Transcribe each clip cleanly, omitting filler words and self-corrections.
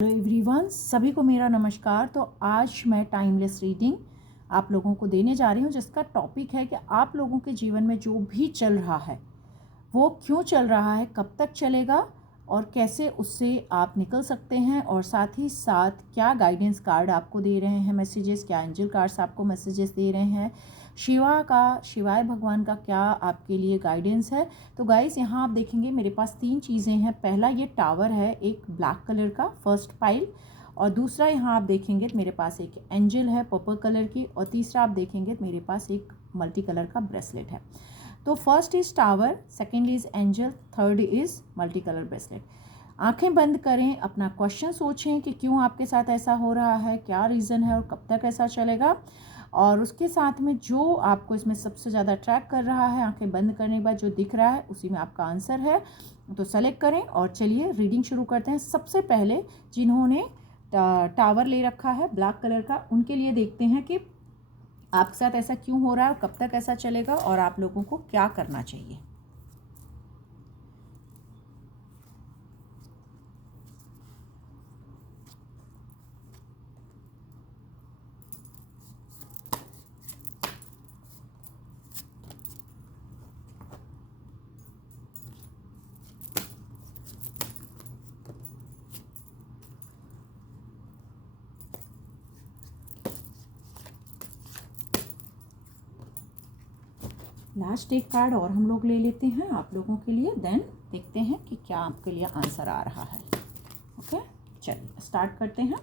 Hello everyone, सभी को मेरा नमस्कार। तो आज मैं टाइमलेस रीडिंग आप लोगों को देने जा रही हूँ, जिसका टॉपिक है कि आप लोगों के जीवन में जो भी चल रहा है वो क्यों चल रहा है, कब तक चलेगा और कैसे उससे आप निकल सकते हैं, और साथ ही साथ क्या गाइडेंस कार्ड आपको दे रहे हैं मैसेजेस, क्या एंजल कार्ड्स आपको मैसेजेस दे रहे हैं, शिवाय भगवान का क्या आपके लिए गाइडेंस है। तो गाइस, यहाँ आप देखेंगे मेरे पास 3 चीज़ें हैं। पहला ये टावर है, एक ब्लैक कलर का फर्स्ट पाइल, और दूसरा यहाँ आप देखेंगे तो मेरे पास एक एंजल है पर्पल कलर की, और तीसरा आप देखेंगे तो मेरे पास एक मल्टी कलर का ब्रेसलेट है। तो first is tower, second is angel, third is multi colour bracelet. आंखें बंद करें, अपना क्वेश्चन सोचें कि क्यों आपके साथ ऐसा हो रहा है, क्या रीज़न है और कब तक ऐसा चलेगा, और उसके साथ में जो आपको इसमें सबसे ज़्यादा अट्रैक्ट कर रहा है, आंखें बंद करने के बाद जो दिख रहा है उसी में आपका आंसर है। तो सेलेक्ट करें और चलिए रीडिंग शुरू करते हैं। सबसे पहले जिन्होंने टावर ले रखा है ब्लैक कलर का, उनके लिए देखते हैं कि आपके साथ ऐसा क्यों हो रहा है, कब तक ऐसा चलेगा और आप लोगों को क्या करना चाहिए। लास्ट एक कार्ड और हम लोग ले लेते हैं आप लोगों के लिए, देन देखते हैं कि क्या आपके लिए आंसर आ रहा है। ओके, चलिए स्टार्ट करते हैं।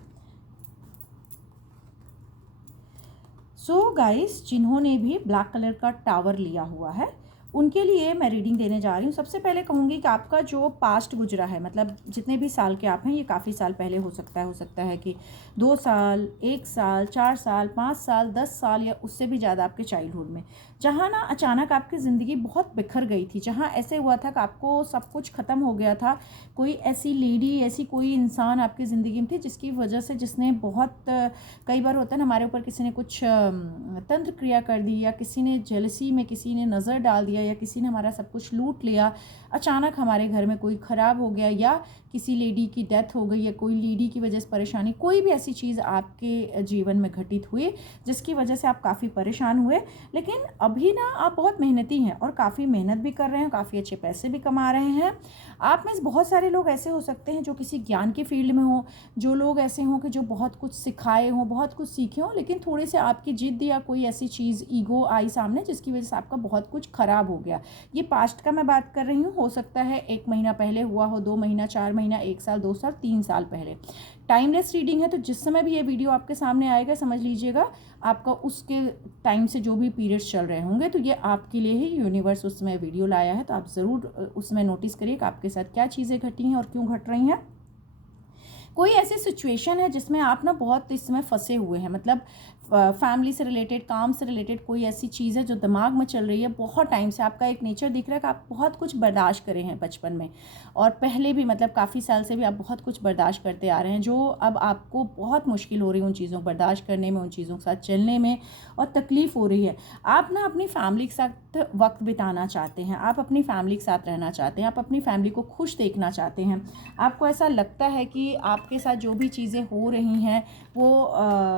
सो गाइस, जिन्होंने भी ब्लैक कलर का टावर लिया हुआ है उनके लिए मैं रीडिंग देने जा रही हूँ। सबसे पहले कहूँगी कि आपका जो पास्ट गुजरा है, मतलब जितने भी साल के आप हैं, ये काफ़ी साल पहले हो सकता है कि 2 साल, 1 साल, 4 साल, 5 साल, 10 साल या उससे भी ज़्यादा आपके चाइल्डहुड में, जहाँ ना अचानक आपकी ज़िंदगी बहुत बिखर गई थी, जहाँ ऐसे हुआ था कि आपको सब कुछ ख़त्म हो गया था। कोई ऐसी लेडी, ऐसी कोई इंसान आपकी ज़िंदगी में थी जिसकी वजह से, जिसने बहुत, कई बार होता है ना हमारे ऊपर किसी ने कुछ तंत्र क्रिया कर दी, या किसी ने जेलसी में किसी ने नज़र डाल दिया, या किसी ने हमारा सब कुछ लूट लिया, अचानक हमारे घर में कोई ख़राब हो गया, या किसी लेडी की डेथ हो गई, या कोई लेडी की वजह से परेशानी, कोई भी ऐसी चीज़ आपके जीवन में घटित हुई जिसकी वजह से आप काफ़ी परेशान हुए। लेकिन अभी ना आप बहुत मेहनती हैं और काफ़ी मेहनत भी कर रहे हैं, काफ़ी अच्छे पैसे भी कमा रहे हैं। आप में बहुत सारे लोग ऐसे हो सकते हैं जो किसी ज्ञान की फील्ड में हो, जो लोग ऐसे हों कि जो बहुत कुछ सिखाए हों, बहुत कुछ सीखे हों, लेकिन थोड़े से आपकी जिद या कोई ऐसी चीज़, ईगो आई सामने जिसकी वजह से आपका बहुत कुछ ख़राब हो गया। ये पास्ट का मैं बात कर रही हूँ, हो सकता है 1 महीना पहले हुआ हो, 2 महीना, 4 महीना, 1 साल, 2 साल, 3 साल पहले। टाइमलेस रीडिंग है, तो जिस समय भी ये वीडियो आपके सामने आएगा, समझ लीजिएगा आपका उसके टाइम से जो भी पीरियड्स चल रहे होंगे, तो ये आपके लिए ही यूनिवर्स उस समय वीडियो लाया है। तो आप ज़रूर उसमें नोटिस करिए कि आपके साथ क्या चीज़ें घटी हैं और क्यों घट रही हैं। कोई ऐसी सिचुएशन है जिसमें आप ना बहुत इस समय फंसे हुए हैं, मतलब फैमिली से रिलेटेड, काम से रिलेटेड कोई ऐसी चीज़ है जो दिमाग में चल रही है बहुत टाइम से। आपका एक नेचर दिख रहा है कि आप बहुत कुछ बर्दाश्त करे हैं बचपन में, और पहले भी, मतलब काफ़ी साल से भी आप बहुत कुछ बर्दाश्त करते आ रहे हैं, जो अब आपको बहुत मुश्किल हो रही है उन चीज़ों को बर्दाश्त करने में, उन चीज़ों के साथ चलने में, और तकलीफ़ हो रही है। आप ना अपनी फैमिली के साथ वक्त बिताना चाहते हैं, आप अपनी फैमिली के साथ रहना चाहते हैं, आप अपनी फैमिली को खुश देखना चाहते हैं। आपको ऐसा लगता है कि आपके साथ जो भी चीज़ें हो रही हैं वो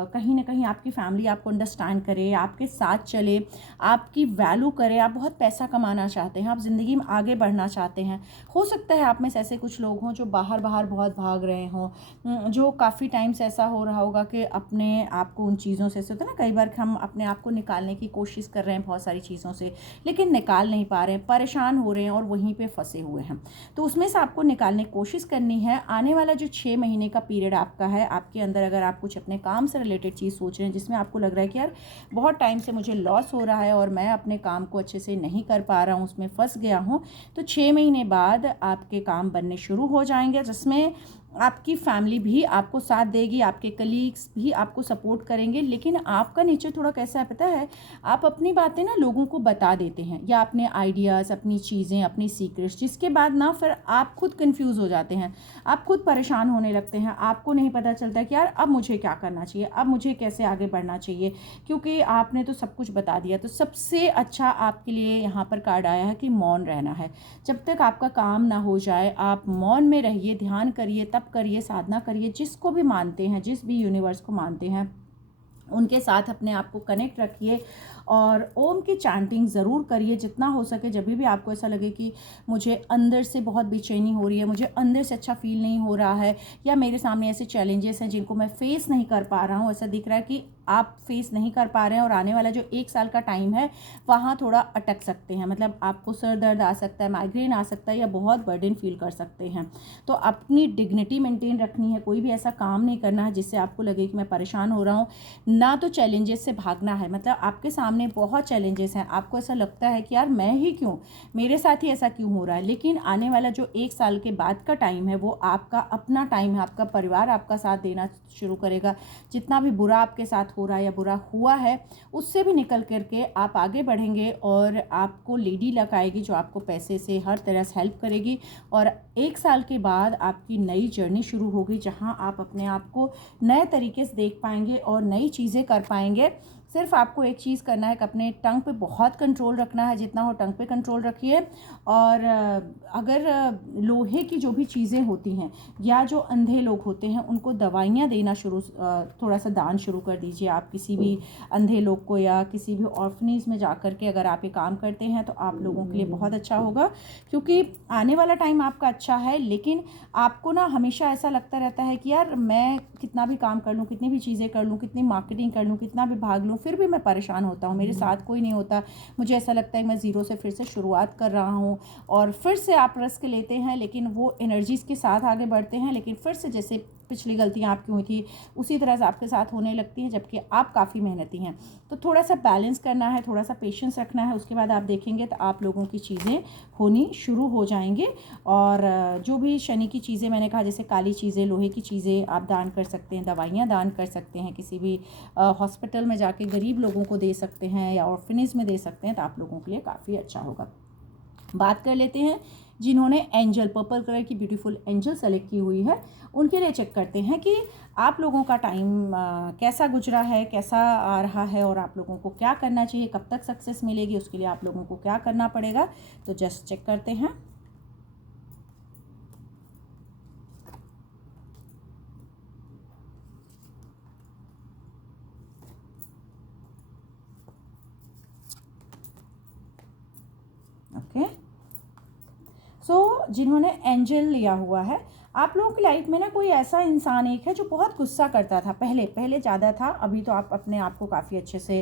कहीं ना कहीं आपकी फैमिली आपको अंडरस्टैंड करे, आपके साथ चले, आपकी वैल्यू करे। आप बहुत पैसा कमाना चाहते हैं, आप ज़िंदगी में आगे बढ़ना चाहते हैं। हो सकता है आप में से ऐसे कुछ लोग हों जो बाहर बहुत भाग रहे हों, जो काफ़ी टाइम से ऐसा हो रहा होगा कि अपने आप को उन चीज़ों से होता है ना, कई बार हम अपने आप को निकालने की कोशिश कर रहे हैं बहुत सारी चीज़ों से, लेकिन निकाल नहीं पा रहे हैं, परेशान हो रहे हैं और वहीं पर फंसे हुए हैं। तो उसमें से आपको निकालने की कोशिश करनी है। आने वाला जो 6 महीने का पीरियड आपका है, आपके अंदर अगर आप कुछ अपने काम से रिलेटेड चीज़ सोच रहे हैं जिसमें आपको लग रहा है कि यार बहुत टाइम से मुझे लॉस हो रहा है और मैं अपने काम को अच्छे से नहीं कर पा रहा हूँ, उसमें फंस गया हूँ, तो 6 महीने बाद आपके काम बनने शुरू हो जाएंगे, जिसमें आपकी फैमिली भी आपको साथ देगी, आपके कलीग्स भी आपको सपोर्ट करेंगे। लेकिन आपका नेचर थोड़ा कैसा है पता है, आप अपनी बातें ना लोगों को बता देते हैं, या अपने आइडियाज़, अपनी चीज़ें, अपनी सीक्रेट्स, जिसके बाद ना फिर आप खुद कंफ्यूज हो जाते हैं, आप खुद परेशान होने लगते हैं, आपको नहीं पता चलता कि यार अब मुझे क्या करना चाहिए, अब मुझे कैसे आगे बढ़ना चाहिए, क्योंकि आपने तो सब कुछ बता दिया। तो सबसे अच्छा आपके लिए यहाँ पर कार्ड आया है कि मौन रहना है। जब तक आपका काम ना हो जाए आप मौन में रहिए, ध्यान करिए, तब जप करिए, साधना करिए, जिसको भी मानते हैं, जिस भी यूनिवर्स को मानते हैं उनके साथ अपने आप को कनेक्ट रखिए और ओम की चैंटिंग ज़रूर करिए जितना हो सके। जब भी आपको ऐसा लगे कि मुझे अंदर से बहुत बेचैनी हो रही है, मुझे अंदर से अच्छा फील नहीं हो रहा है, या मेरे सामने ऐसे चैलेंजेस हैं जिनको मैं फेस नहीं कर पा रहा हूँ, ऐसा दिख रहा है कि आप फेस नहीं कर पा रहे हैं और आने वाला जो 1 साल का टाइम है वहाँ थोड़ा अटक सकते हैं, मतलब आपको सर दर्द आ सकता है, माइग्रेन आ सकता है, या बहुत बर्डन फील कर सकते हैं। तो अपनी डिग्निटी मेंटेन रखनी है, कोई भी ऐसा काम नहीं करना है जिससे आपको लगे कि मैं परेशान हो रहा हूँ। ना तो चैलेंजेस से भागना है, मतलब आपके सामने बहुत चैलेंजेस हैं, आपको ऐसा लगता है कि यार मैं ही क्यों, मेरे साथ ही ऐसा क्यों हो रहा है, लेकिन आने वाला जो 1 साल के बाद का टाइम है वो आपका अपना टाइम है, आपका परिवार आपका साथ देना शुरू करेगा। जितना भी बुरा आपके साथ हो रहा है या बुरा हुआ है उससे भी निकल करके आप आगे बढ़ेंगे और आपको लेडी लक आएगी जो आपको पैसे से हर तरह से हेल्प करेगी। और 1 साल के बाद आपकी नई जर्नी शुरू होगी जहां आप अपने आप को नए तरीके से देख पाएंगे और नई चीज़ें कर पाएंगे। सिर्फ आपको एक चीज़ करना है कि अपने टंग पे बहुत कंट्रोल रखना है, जितना हो टंग पे कंट्रोल रखिए। और अगर लोहे की जो भी चीज़ें होती हैं या जो अंधे लोग होते हैं उनको दवाइयाँ देना थोड़ा सा दान शुरू कर दीजिए आप किसी भी अंधे लोग को, या किसी भी ऑर्फनेज में जा कर के अगर आप ये काम करते हैं तो आप लोगों के लिए बहुत अच्छा होगा। क्योंकि आने वाला टाइम आपका अच्छा है, लेकिन आपको ना हमेशा ऐसा लगता रहता है कि यार मैं कितना भी काम कर लूँ, कितनी भी चीज़ें कर लूँ, कितनी मार्केटिंग कर लूँ, कितना भी भाग लूँ, फिर भी मैं परेशान होता हूँ, मेरे साथ कोई नहीं होता, मुझे ऐसा लगता है कि मैं ज़ीरो से फिर से शुरुआत कर रहा हूँ। और फिर से आप रिस्क लेते हैं, लेकिन वो एनर्जीज़ के साथ आगे बढ़ते हैं, लेकिन फिर से जैसे पिछली गलतियाँ आपकी हुई थी उसी तरह से आपके साथ होने लगती हैं, जबकि आप काफ़ी मेहनती हैं। तो थोड़ा सा बैलेंस करना है, थोड़ा सा पेशेंस रखना है, उसके बाद आप देखेंगे तो आप लोगों की चीज़ें होनी शुरू हो जाएंगे। और जो भी शनि की चीज़ें मैंने कहा, जैसे काली चीज़ें, लोहे की चीज़ें आप दान कर सकते हैं, दवाइयाँ दान कर सकते हैं, किसी भी हॉस्पिटल में जाके गरीब लोगों को दे सकते हैं या ऑर्फनेज में दे सकते हैं, तो आप लोगों के लिए काफ़ी अच्छा होगा। बात कर लेते हैं जिन्होंने एंजल, पर्पल कलर की ब्यूटीफुल एंजल सेलेक्ट की हुई है, उनके लिए चेक करते हैं कि आप लोगों का टाइम कैसा गुजरा है, कैसा आ रहा है, और आप लोगों को क्या करना चाहिए, कब तक सक्सेस मिलेगी, उसके लिए आप लोगों को क्या करना पड़ेगा। तो जस्ट चेक करते हैं। ओके, जिन्होंने एंजल लिया हुआ है, आप लोगों की लाइफ में ना कोई ऐसा इंसान एक है जो बहुत गुस्सा करता था, पहले ज़्यादा था, अभी तो आप अपने आप को काफ़ी अच्छे से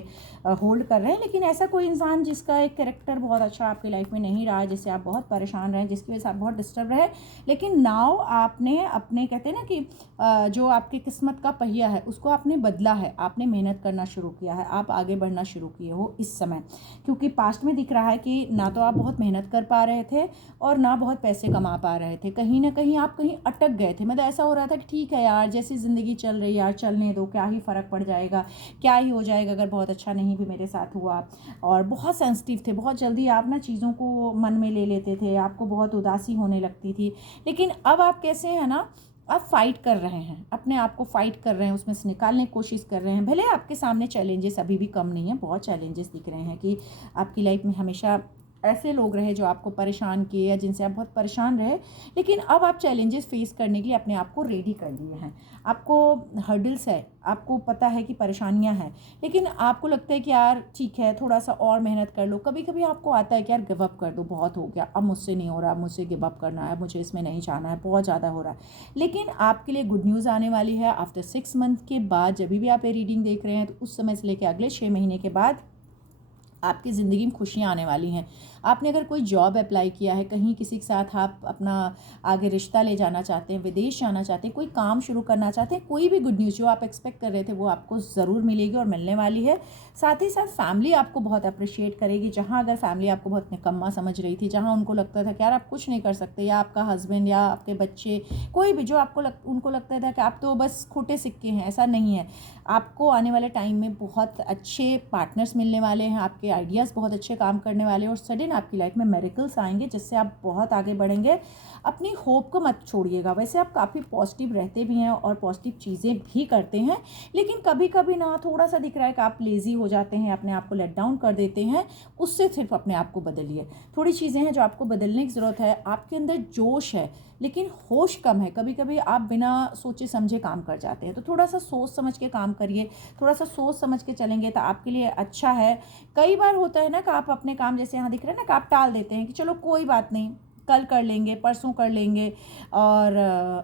होल्ड कर रहे हैं, लेकिन ऐसा कोई इंसान जिसका एक कैरेक्टर बहुत अच्छा आपकी लाइफ में नहीं रहा, जिससे आप बहुत परेशान रहे, जिसकी वजह से आप बहुत डिस्टर्ब रहे, लेकिन नाउ आपने अपने, कहते हैं ना कि जो आपकी किस्मत का पहिया है उसको आपने बदला है, आपने मेहनत करना शुरू किया है, आप आगे बढ़ना शुरू किए हो इस समय। क्योंकि पास्ट में दिख रहा है कि ना तो आप बहुत मेहनत कर पा रहे थे और ना बहुत पैसे कमा पा रहे थे, कहीं ना कहीं आप कहीं अटक गए थे। मतलब ऐसा हो रहा था कि ठीक है यार, जैसी ज़िंदगी चल रही है यार, चलने दो, क्या ही फ़र्क पड़ जाएगा, क्या ही हो जाएगा अगर बहुत अच्छा नहीं भी मेरे साथ हुआ। और बहुत सेंसिटिव थे, बहुत जल्दी आप ना चीज़ों को मन में ले लेते थे, आपको बहुत उदासी होने लगती थी। लेकिन अब आप कैसे हैं ना, आप फाइट कर रहे हैं, अपने आप को फाइट कर रहे हैं, उसमें से निकालने की कोशिश कर रहे हैं। भले आपके सामने चैलेंजेस अभी भी कम नहीं है, बहुत चैलेंजेस दिख रहे हैं कि आपकी लाइफ में हमेशा ऐसे लोग रहे जो आपको परेशान किए या जिनसे आप बहुत परेशान रहे, लेकिन अब आप चैलेंजेस फेस करने के लिए अपने आप को रेडी कर लिए हैं। आपको हर्डल्स है, आपको पता है कि परेशानियां हैं, लेकिन आपको लगता है कि यार ठीक है, थोड़ा सा और मेहनत कर लो। कभी कभी आपको आता है कि यार गिव अप कर दो, बहुत हो गया, अब मुझसे नहीं हो रहा, मुझसे गिव अप करना है, मुझे इसमें नहीं जाना है, बहुत ज़्यादा हो रहा है। लेकिन आपके लिए गुड न्यूज़ आने वाली है। आफ्टर 6 मंथ के बाद जब भी आप ये रीडिंग देख रहे हैं, तो उस समय से लेकर अगले 6 महीने के बाद आपकी ज़िंदगी में खुशियाँ आने वाली हैं। आपने अगर कोई जॉब अप्लाई किया है, कहीं किसी के साथ आप अपना आगे रिश्ता ले जाना चाहते हैं, विदेश जाना चाहते हैं, कोई काम शुरू करना चाहते हैं, कोई भी गुड न्यूज़ जो आप एक्सपेक्ट कर रहे थे वो आपको ज़रूर मिलेगी और मिलने वाली है। साथ ही साथ फैमिली आपको बहुत अप्रिशिएट करेगी। जहाँ अगर फैमिली आपको बहुत निकम्मा समझ रही थी, जहाँ उनको लगता था कि यार आप कुछ नहीं कर सकते, या आपका हस्बैंड या आपके बच्चे, कोई भी जो उनको लगता था कि आप तो बस खोटे सिक्के हैं, ऐसा नहीं है। आपको आने वाले टाइम में बहुत अच्छे पार्टनर्स मिलने वाले हैं, आपके आइडियाज़ बहुत अच्छे काम करने वाले हैं, और सडन आपकी लाइफ में मिरेकल्स आएंगे जिससे आप बहुत आगे बढ़ेंगे। अपनी होप को मत छोड़िएगा। वैसे आप काफ़ी पॉजिटिव रहते भी हैं और पॉजिटिव चीज़ें भी करते हैं, लेकिन कभी कभी ना थोड़ा सा दिख रहा है कि आप लेज़ी हो जाते हैं, अपने आप को लेट डाउन कर देते हैं। उससे सिर्फ अपने आप को बदलिए। थोड़ी चीज़ें हैं जो आपको बदलने की ज़रूरत है। आपके अंदर जोश है लेकिन होश कम है। कभी कभी आप बिना सोचे समझे काम कर जाते हैं, तो थोड़ा सा सोच समझ के काम करिए, थोड़ा सा सोच समझ के चलेंगे तो आपके लिए अच्छा है। कई बार होता है ना कि आप अपने काम, जैसे यहाँ दिख रहा है ना, कि आप टाल देते हैं कि चलो कोई बात नहीं, कल कर लेंगे, परसों कर लेंगे। और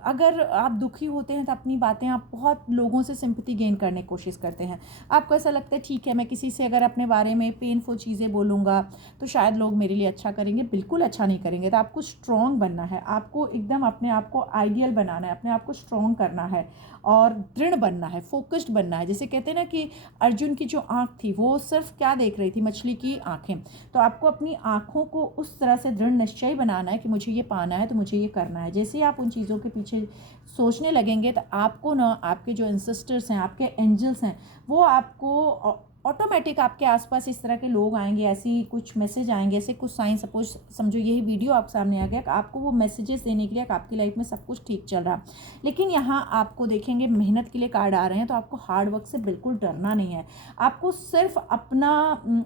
अगर आप दुखी होते हैं तो अपनी बातें आप बहुत लोगों से सिंपैथी गेन करने की कोशिश करते हैं। आपको ऐसा लगता है ठीक है, मैं किसी से अगर अपने बारे में पेनफुल चीज़ें बोलूँगा तो शायद लोग मेरे लिए अच्छा करेंगे। बिल्कुल अच्छा नहीं करेंगे। तो आपको स्ट्रॉन्ग बनना है, आपको एकदम अपने आप को आइडियल बनाना है, अपने आप को स्ट्रॉन्ग करना है और दृढ़ बनना है, फोकस्ड बनना है। जैसे कहते हैं ना कि अर्जुन की जो आँख थी वो सिर्फ क्या देख रही थी, मछली की आँखें। तो आपको अपनी आँखों को उस तरह से दृढ़ निश्चय बनाना है कि मुझे ये पाना है तो मुझे ये करना है। जैसे ही आप उन चीज़ों के पीछे सोचने लगेंगे तो आपको ना, आपके जो एंसेस्टर्स हैं, आपके एंजल्स हैं, वो आपको ऑटोमेटिक आपके आसपास इस तरह के लोग आएंगे, ऐसी कुछ मैसेज आएंगे, ऐसे कुछ साइन, सपोज समझो यही वीडियो आप सामने आ गया, आपको वो मैसेजेस देने के लिए कि आपकी लाइफ में सब कुछ ठीक चल रहा। लेकिन यहाँ आपको देखेंगे मेहनत के लिए कार्ड आ रहे हैं, तो आपको हार्ड वर्क से बिल्कुल डरना नहीं है। आपको सिर्फ अपना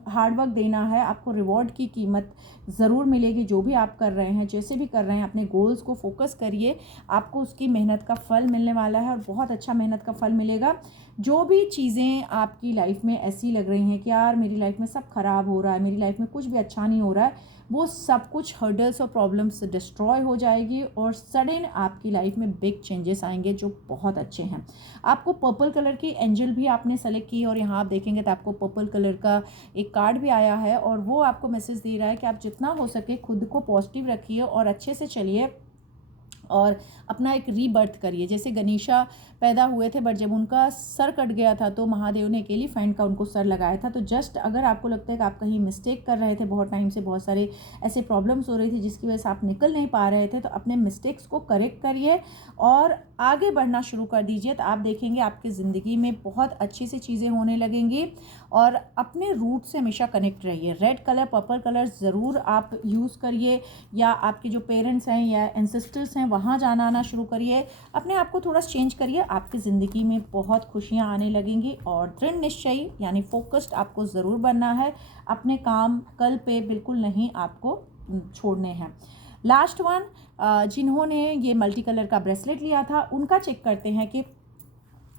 हार्ड वर्क देना है। आपको रिवॉर्ड की कीमत ज़रूर मिलेगी। जो भी आप कर रहे हैं, जैसे भी कर रहे हैं, अपने गोल्स को फोकस करिए, आपको उसकी मेहनत का फल मिलने वाला है और बहुत अच्छा मेहनत का फल मिलेगा। जो भी चीज़ें आपकी लाइफ में ऐसी लग रही हैं कि यार मेरी लाइफ में सब खराब हो रहा है, मेरी लाइफ में कुछ भी अच्छा नहीं हो रहा है, वो सब कुछ हर्डल्स और प्रॉब्लम्स से डिस्ट्रॉय हो जाएगी और सडन आपकी लाइफ में बिग चेंजेस आएंगे जो बहुत अच्छे हैं। आपको पर्पल कलर की एंजल भी आपने सेलेक्ट की और यहाँ आप देखेंगे तो आपको पर्पल कलर का एक कार्ड भी आया है और वो आपको मैसेज दे रहा है कि आप जितना हो सके खुद को पॉजिटिव रखिए और अच्छे से चलिए और अपना एक रीबर्थ करिए। जैसे गणेशा पैदा हुए थे, बट जब उनका सर कट गया था तो महादेव ने एक एलिफेंट का उनको सर लगाया था। तो जस्ट अगर आपको लगता है कि आप कहीं मिस्टेक कर रहे थे, बहुत टाइम से बहुत सारे ऐसे प्रॉब्लम्स हो रही थी जिसकी वजह से आप निकल नहीं पा रहे थे, तो अपने मिस्टेक्स को करेक्ट करिए और आगे बढ़ना शुरू कर दीजिए। तो आप देखेंगे आपकी ज़िंदगी में बहुत अच्छी सी चीज़ें होने लगेंगी। और अपने रूट से हमेशा कनेक्ट रहिए। रेड कलर, पर्पल कलर ज़रूर आप यूज़ करिए, या आपके जो पेरेंट्स हैं या एंसेस्टर्स हैं वहाँ जाना आना शुरू करिए। अपने आप को थोड़ा चेंज करिए, आपकी ज़िंदगी में बहुत खुशियाँ आने लगेंगी। और दृढ़ निश्चयी यानी फोकस्ड आपको ज़रूर बनना है। अपने काम कल पे बिल्कुल नहीं आपको छोड़ने हैं। लास्ट वन, जिन्होंने ये मल्टी कलर का ब्रेसलेट लिया था उनका चेक करते हैं कि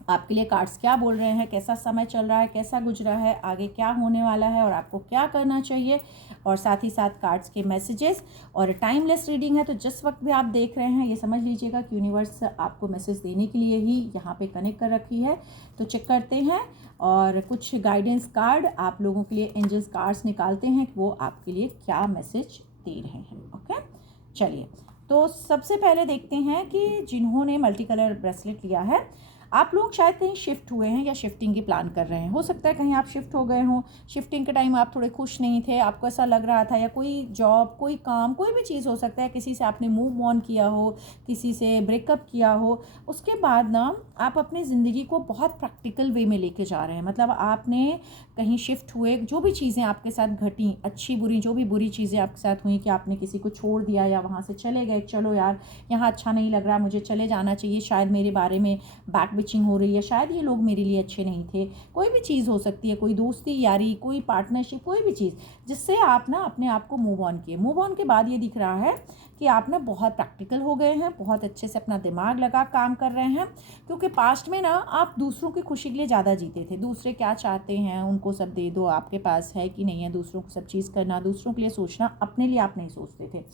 आपके लिए कार्ड्स क्या बोल रहे हैं, कैसा समय चल रहा है, कैसा गुजरा है, आगे क्या होने वाला है और आपको क्या करना चाहिए। और साथ ही साथ कार्ड्स के मैसेजेस और टाइमलेस रीडिंग है। तो जिस वक्त भी आप देख रहे हैं ये समझ लीजिएगा कि यूनिवर्स आपको मैसेज देने के लिए ही यहाँ पे कनेक्ट कर रखी है। तो चेक करते हैं और कुछ गाइडेंस कार्ड आप लोगों के लिए एंजल्स कार्ड्स निकालते हैं कि वो आपके लिए क्या मैसेज दे रहे हैं। ओके, चलिए तो सबसे पहले देखते हैं कि जिन्होंने मल्टी कलर ब्रेसलेट लिया है, आप लोग शायद कहीं शिफ्ट हुए हैं या शिफ्टिंग की प्लान कर रहे हैं। हो सकता है कहीं आप शिफ्ट हो गए हों, शिफ्टिंग के टाइम आप थोड़े खुश नहीं थे, आपको ऐसा लग रहा था, या कोई जॉब, कोई काम, कोई भी चीज़ हो सकता है, किसी से आपने मूव ऑन किया हो, किसी से ब्रेकअप किया हो। उसके बाद ना आप अपनी ज़िंदगी को बहुत प्रैक्टिकल वे में लेके जा रहे हैं। मतलब आपने कहीं शिफ्ट हुए, जो भी चीज़ें आपके साथ घटी, अच्छी बुरी जो भी बुरी चीज़ें आपके साथ हुई, कि आपने किसी को छोड़ दिया या वहाँ से चले गए, चलो यार यहाँ अच्छा नहीं लग रहा, मुझे चले जाना चाहिए, शायद मेरे बारे में बैक बिचिंग हो रही है, शायद ये लोग मेरे लिए अच्छे नहीं थे। कोई भी चीज़ हो सकती है, कोई दोस्ती यारी, कोई पार्टनरशिप, कोई भी चीज़ जिससे आप ना अपने आप को मूव ऑन किए। मूव ऑन के बाद ये दिख रहा है कि आप ना बहुत प्रैक्टिकल हो गए हैं, बहुत अच्छे से अपना दिमाग लगा काम कर रहे हैं। क्योंकि पास्ट में ना आप दूसरों की खुशी के लिए ज़्यादा जीते थे। दूसरे क्या चाहते हैं उनको सब दे दो, आपके पास है कि नहीं है, दूसरों को सब चीज़ करना, दूसरों के लिए सोचना, अपने लिए आप नहीं सोचते थे।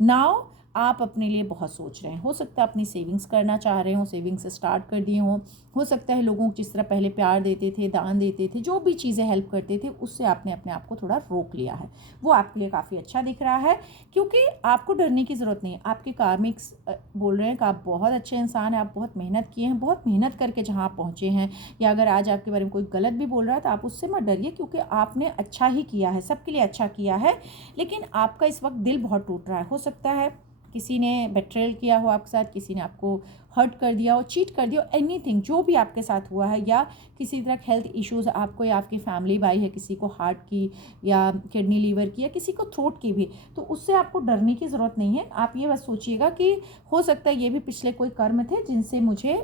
नाउ आप अपने लिए बहुत सोच रहे हैं। हो सकता है अपनी सेविंग्स करना चाह रहे हो, सेविंग्स स्टार्ट कर दिए हों। हो सकता है लोगों को जिस तरह पहले प्यार देते थे, दान देते थे, जो भी चीज़ें हेल्प करते थे, उससे आपने अपने आप को थोड़ा रोक लिया है। वो आपके लिए काफ़ी अच्छा दिख रहा है, क्योंकि आपको डरने की ज़रूरत नहीं है। आपके कार्मिक्स बोल रहे हैं कि आप बहुत अच्छे इंसान हैं, आप बहुत मेहनत किए हैं, बहुत मेहनत करके जहाँ आप पहुँचे हैं। या अगर आज आपके बारे में कोई गलत भी बोल रहा है तो आप उससे मत डरिए, क्योंकि आपने अच्छा ही किया है, सबके लिए अच्छा किया है। लेकिन आपका इस वक्त दिल बहुत टूट रहा है। हो सकता है किसी ने बेट्रेल किया हो आपके साथ, किसी ने आपको हर्ट कर दिया हो, चीट कर दिया हो, एनीथिंग जो भी आपके साथ हुआ है, या किसी तरह हेल्थ इश्यूज़ आपको, या आपकी फैमिली बाई है, किसी को हार्ट की या किडनी लीवर की या किसी को थ्रोट की भी, तो उससे आपको डरने की ज़रूरत नहीं है। आप ये बस सोचिएगा कि हो सकता है ये भी पिछले कोई कर्म थे जिनसे मुझे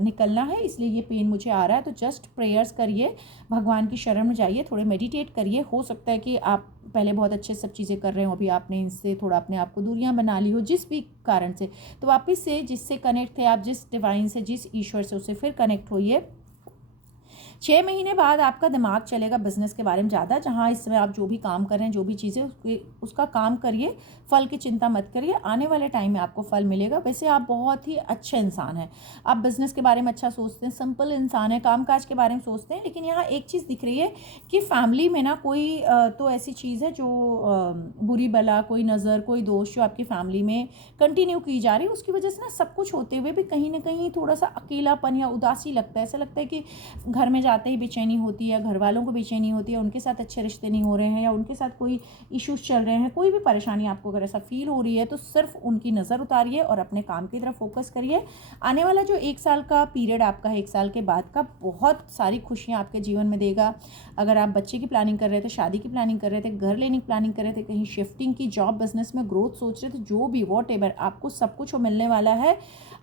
निकलना है, इसलिए ये पेन मुझे आ रहा है। तो जस्ट प्रेयर्स करिए, भगवान की शरण में जाइए, थोड़े मेडिटेट करिए। हो सकता है कि आप पहले बहुत अच्छे सब चीज़ें कर रहे हो, अभी आपने इनसे थोड़ा अपने आप को दूरियां बना ली हो जिस भी कारण से, तो वापस से जिससे कनेक्ट थे आप, जिस डिवाइन से, जिस ईश्वर से, उससे फिर कनेक्ट होइए। 6 महीने बाद आपका दिमाग चलेगा बिजनेस के बारे में ज़्यादा। जहाँ इस समय आप जो भी काम कर रहे हैं, जो भी चीज़ें, उसका काम करिए, फल की चिंता मत करिए, आने वाले टाइम में आपको फल मिलेगा। वैसे आप बहुत ही अच्छे इंसान हैं, आप बिजनेस के बारे में अच्छा सोचते हैं, सिंपल इंसान है, कामकाज के बारे में सोचते हैं। लेकिन यहाँ एक चीज़ दिख रही है कि फैमिली में ना कोई तो ऐसी चीज़ है जो बुरी बला, कोई नज़र, कोई दोष जो आपकी फैमिली में कंटिन्यू की जा रही है, उसकी वजह से ना सब कुछ होते हुए भी कहीं ना कहीं थोड़ा सा अकेलापन या उदासी लगता है। ऐसा लगता है कि घर में जाते ही बेचैनी होती है, घर वालों को बेचैनी होती है, उनके साथ अच्छे रिश्ते नहीं हो रहे हैं, या उनके साथ कोई इश्यूज चल रहे हैं, कोई भी परेशानी आपको अगर ऐसा फील हो रही है तो सिर्फ उनकी नज़र उतारिए और अपने काम की तरफ फोकस करिए। आने वाला जो 1 साल का पीरियड आपका है, 1 साल के बाद का, बहुत सारी खुशियाँ आपके जीवन में देगा। अगर आप बच्चे की प्लानिंग कर रहे थे, शादी की प्लानिंग कर रहे थे, घर लेने की प्लानिंग कर रहे थे, कहीं शिफ्टिंग की, जॉब बिजनेस में ग्रोथ सोच रहे थे, जो भी वॉट एवर, आपको सब कुछ मिलने वाला है।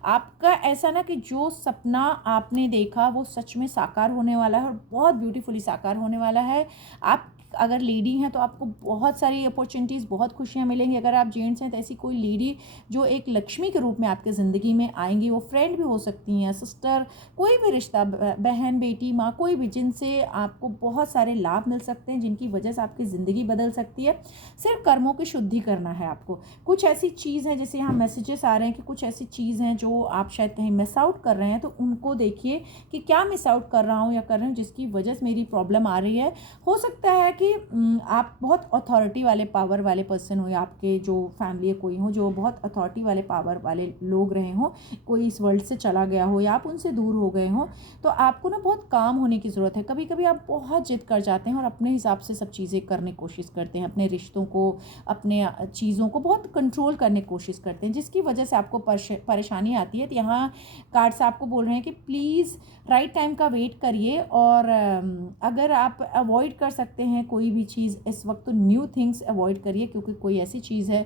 आपका ऐसा ना कि जो सपना आपने देखा वो सच में साकार होने वाला है, और बहुत ब्यूटीफुली साकार होने वाला है। आप अगर लेडी हैं तो आपको बहुत सारी अपॉर्चुनिटीज़, बहुत खुशियाँ मिलेंगी। अगर आप जेंट्स हैं तो ऐसी कोई लेडी जो एक लक्ष्मी के रूप में आपके ज़िंदगी में आएंगी, वो फ्रेंड भी हो सकती हैं, सिस्टर, कोई भी रिश्ता, बहन, बेटी, माँ, कोई भी, जिनसे आपको बहुत सारे लाभ मिल सकते हैं, जिनकी वजह से आपकी ज़िंदगी बदल सकती है। सिर्फ कर्मों की शुद्धि करना है आपको। कुछ ऐसी चीज़ है, जैसे यहाँ मैसेजेस आ रहे हैं कि कुछ ऐसी चीज़ हैं जो आप शायद कहीं मिस आउट कर रहे हैं, तो उनको देखिए कि क्या मिस आउट कर रहा हूँ या कर रहे हूँ जिसकी वजह से मेरी प्रॉब्लम आ रही है। हो सकता है कि आप बहुत अथॉरिटी वाले, पावर वाले पर्सन हो, या आपके जो फैमिली कोई हो जो बहुत अथॉरिटी वाले, पावर वाले लोग रहे हों, कोई इस वर्ल्ड से चला गया हो या आप उनसे दूर हो गए हों, तो आपको ना बहुत काम होने की ज़रूरत है। कभी कभी आप बहुत जिद कर जाते हैं और अपने हिसाब से सब चीज़ें करने की कोशिश करते हैं, अपने रिश्तों को, अपने चीज़ों को बहुत कंट्रोल करने की कोशिश करते हैं, जिसकी वजह से आपको परेशानी आती है। तो यहाँ कार्ड्स आपको बोल रहे हैं कि प्लीज़ राइट टाइम का वेट करिए, और अगर आप अवॉइड कर सकते हैं कोई भी चीज़ इस वक्त, तो न्यू थिंग्स अवॉइड करिए, क्योंकि कोई ऐसी चीज़ है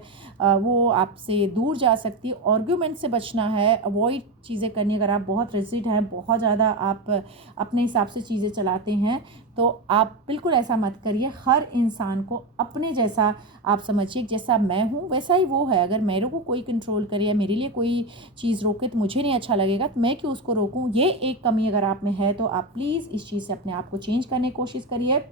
वो आपसे दूर जा सकती है। आर्ग्यूमेंट से बचना है, अवॉइड चीज़ें करनी। अगर आप बहुत रिजिड हैं, बहुत ज़्यादा आप अपने हिसाब से चीज़ें चलाते हैं, तो आप बिल्कुल ऐसा मत करिए। हर इंसान को अपने जैसा आप समझिए, जैसा मैं हूँ वैसा ही वो है। अगर मेरे को कोई कंट्रोल करे या मेरे लिए कोई चीज़ रोके तो मुझे नहीं अच्छा लगेगा, तो मैं क्यों उसको रोकूँ। ये एक कमी अगर आप में है तो आप प्लीज़ इस चीज़ से अपने आप को चेंज करने की कोशिश करिए।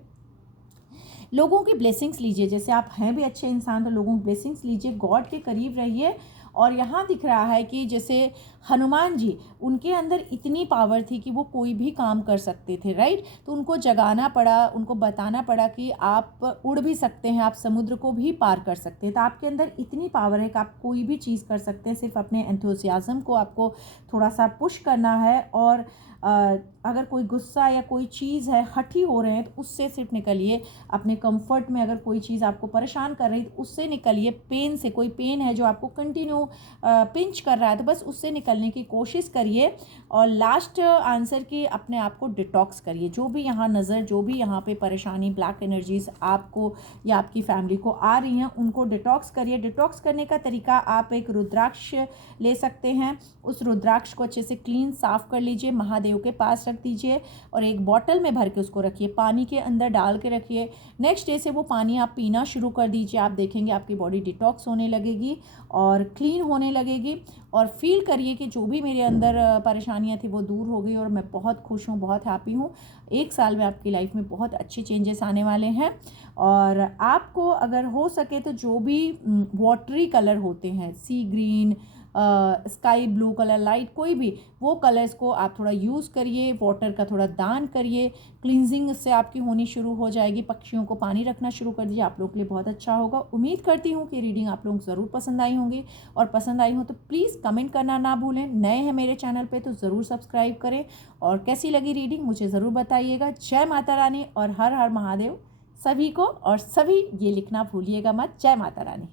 लोगों की ब्लेसिंग्स लीजिए, जैसे आप हैं भी अच्छे इंसान तो लोगों की ब्लेसिंग्स लीजिए, गॉड के करीब रहिए। और यहाँ दिख रहा है कि जैसे हनुमान जी, उनके अंदर इतनी पावर थी कि वो कोई भी काम कर सकते थे, राइट। तो उनको जगाना पड़ा, उनको बताना पड़ा कि आप उड़ भी सकते हैं, आप समुद्र को भी पार कर सकते हैं। तो आपके अंदर इतनी पावर है कि आप कोई भी चीज़ कर सकते हैं। सिर्फ अपने एंथुसियाज्म को आपको थोड़ा सा पुश करना है, और अगर कोई गुस्सा या कोई चीज़ है, हठी हो रहे हैं, तो उससे सिर्फ निकलिए। अपने कंफर्ट में अगर कोई चीज़ आपको परेशान कर रही है तो उससे निकलिए। पेन से, कोई पेन है जो आपको कंटिन्यू पिंच कर रहा है, तो बस उससे निकलने की कोशिश करिए। और लास्ट आंसर कि अपने आप को डिटॉक्स करिए। जो भी यहाँ नज़र, जो भी यहाँ पे परेशानी, ब्लैक एनर्जीज आपको या आपकी फैमिली को आ रही हैं, उनको डिटॉक्स करिए। डिटॉक्स करने का तरीका, आप एक रुद्राक्ष ले सकते हैं, उस रुद्राक्ष को अच्छे से क्लीन साफ़ कर लीजिए, महादेव के पास रख दीजिए, और एक बॉटल में भर के उसको रखिए, पानी के अंदर डाल के रखिए। नेक्स्ट डे से वो पानी आप पीना शुरू कर दीजिए। आप देखेंगे आपकी बॉडी डिटॉक्स होने लगेगी और क्लीन होने लगेगी, और फील करिए कि जो भी मेरे अंदर परेशानियां थी वो दूर हो गई, और मैं बहुत खुश हूँ, बहुत हैप्पी हूँ। 1 साल में आपकी लाइफ में बहुत अच्छे चेंजेस आने वाले हैं। और आपको अगर हो सके तो जो भी वाटरी कलर होते हैं, sea green, sky blue colour, light, कोई भी वो कलर्स को आप थोड़ा यूज़ करिए, वाटर का थोड़ा दान करिए, क्लींजिंग इससे आपकी होनी शुरू हो जाएगी। पक्षियों को पानी रखना शुरू कर दीजिए, आप लोगों के लिए बहुत अच्छा होगा। उम्मीद करती हूँ कि रीडिंग आप लोगों को ज़रूर पसंद आई होंगी, और पसंद आई हो तो प्लीज़ कमेंट करना ना भूलें। नए हैं मेरे चैनल पे तो ज़रूर सब्सक्राइब करें, और कैसी लगी रीडिंग मुझे ज़रूर बताइएगा। जय माता रानी और हर हर महादेव सभी को, और सभी ये लिखना भूलिएगा मत। जय माता रानी।